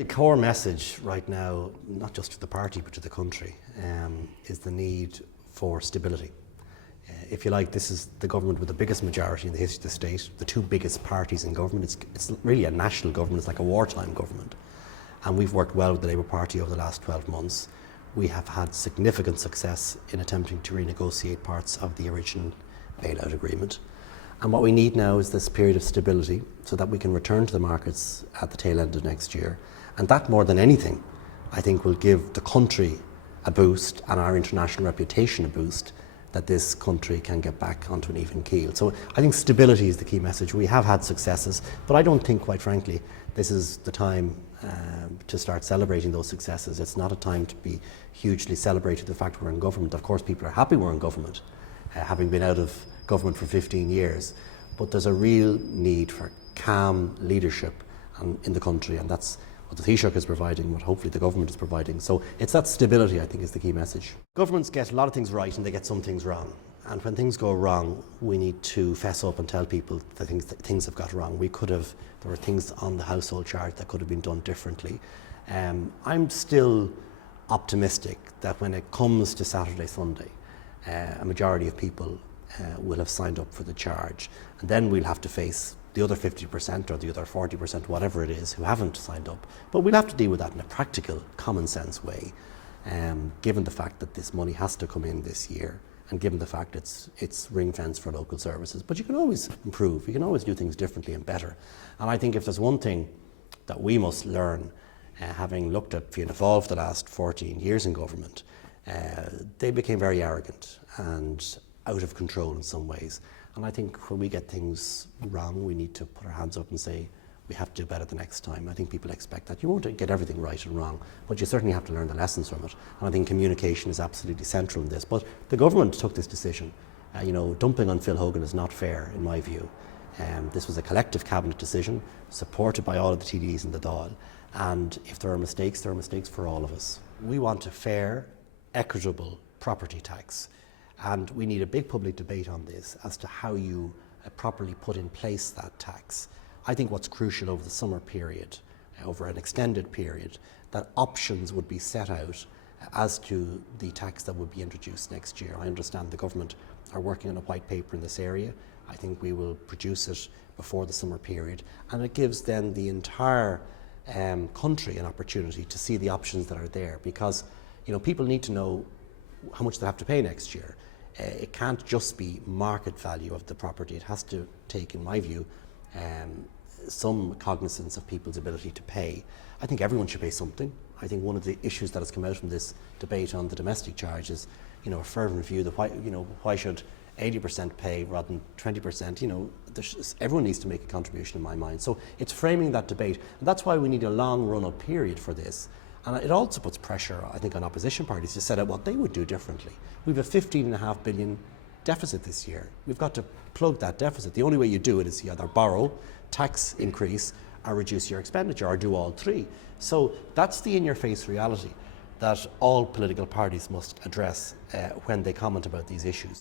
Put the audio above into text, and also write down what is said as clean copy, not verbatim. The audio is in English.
The core message right now, not just to the party but to the country, is the need for stability. If you like, this is the government with the biggest majority in the history of the state, the two biggest parties in government. It's really a national government, it's like a wartime government. And we've worked well with the Labour Party over the last 12 months. We have had significant success in attempting to renegotiate parts of the original bailout agreement. And what we need now is this period of stability so that we can return to the markets at the tail end of next year. And that, more than anything, I think will give the country a boost and our international reputation a boost, that this country can get back onto an even keel. So I think stability is the key message. We have had successes, but I don't think, quite frankly, this is the time to start celebrating those successes. It's not a time to be hugely celebrating the fact we're in government. Of course, people are happy we're in government, having been out of government for 15 years. But there's a real need for calm leadership in the country, and that's what the Taoiseach is providing, what hopefully the government is providing. So it's that stability, I think, is the key message. Governments get a lot of things right and they get some things wrong. And when things go wrong, we need to fess up and tell people the things have got wrong. There were things on the household chart that could have been done differently. I'm still optimistic that when it comes to Saturday, Sunday, a majority of people will have signed up for the charge. And then we'll have to face the other 50% or the other 40%, whatever it is, who haven't signed up. But we'll have to deal with that in a practical, common sense way, given the fact that this money has to come in this year, and given the fact it's ring fence for local services. But you can always improve, you can always do things differently and better. And I think if there's one thing that we must learn, having looked at Fianna Fáil for the last 14 years in government, they became very arrogant and out of control in some ways. And I think when we get things wrong, we need to put our hands up and say, we have to do better the next time. I think people expect that. You won't get everything right and wrong, but you certainly have to learn the lessons from it. And I think communication is absolutely central in this. But the government took this decision. Dumping on Phil Hogan is not fair, in my view. This was a collective cabinet decision, supported by all of the TDs in the Dáil. And if there are mistakes for all of us. We want a fair, equitable property tax. And we need a big public debate on this as to how you properly put in place that tax. I think what's crucial over the summer period, over an extended period, that options would be set out as to the tax that would be introduced next year. I understand the government are working on a white paper in this area. I think we will produce it before the summer period, and it gives then the entire country an opportunity to see the options that are there, because people need to know how much they have to pay next year. It can't just be market value of the property. It has to take, in my view, some cognizance of people's ability to pay. I think everyone should pay something. I think one of the issues that has come out from this debate on the domestic charge is, a fervent view that why should 80% pay rather than 20%? Everyone needs to make a contribution, in my mind. So it's framing that debate, and that's why we need a long run-up period for this. And it also puts pressure, I think, on opposition parties to set out what they would do differently. We have a $15.5 billion deficit this year. We've got to plug that deficit. The only way you do it is you either borrow, tax increase, or reduce your expenditure, or do all three. So that's the in-your-face reality that all political parties must address when they comment about these issues.